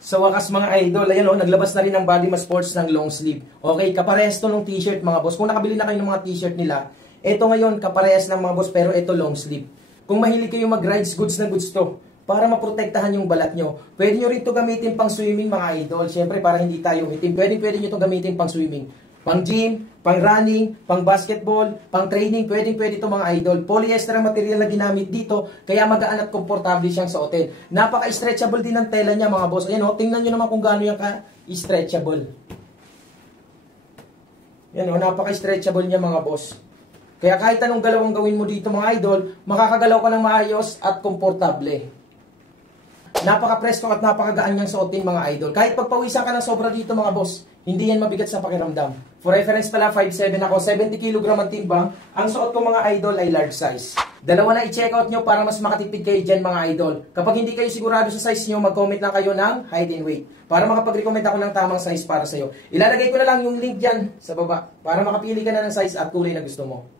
Sa wakas mga idol, ayan o, naglabas na rin ng Body Mass Sports ng long sleeve. Okay, kaparehas to ng t-shirt mga boss. Kung nakabili na kayo ng mga t-shirt nila, ito ngayon kaparehas ng mga boss pero ito long sleeve. Kung mahilig kayo mag-rides, goods na goods to. Para maprotektahan yung balat nyo. Pwede nyo rin to gamitin pang swimming mga idol. Siyempre para hindi tayo itim, pwede nyo to gamitin pang swimming. Pang gym, pang running, pang basketball, pang training, pwede ito mga idol. Polyester ang material na ginamit dito, kaya magaan at komportable siyang suotin. Napaka-stretchable din ang tela niya mga boss. Ayan o, tingnan nyo naman kung gaano yung ka-stretchable. Yan o, napaka-stretchable niya mga boss. Kaya kahit anong galaw ang gawin mo dito mga idol, makakagalaw ka ng maayos at komportable. Napaka-presko at napakagaan niyang suotin mga idol. Kahit pagpawisan ka ng sobra dito mga boss, hindi yan mabigat sa pakiramdam. For reference pala, 5'7 ako, 70 kg ang timbang. Ang suot ko mga idol ay large size. Dalawa na i-check out nyo para mas makatipid kayo dyan mga idol. Kapag hindi kayo sigurado sa size nyo, mag-comment lang kayo ng height and weight para makapag-recommend ako ng tamang size para sa'yo. Ilalagay ko na lang yung link dyan sa baba para makapili ka na ng size at kulay na gusto mo.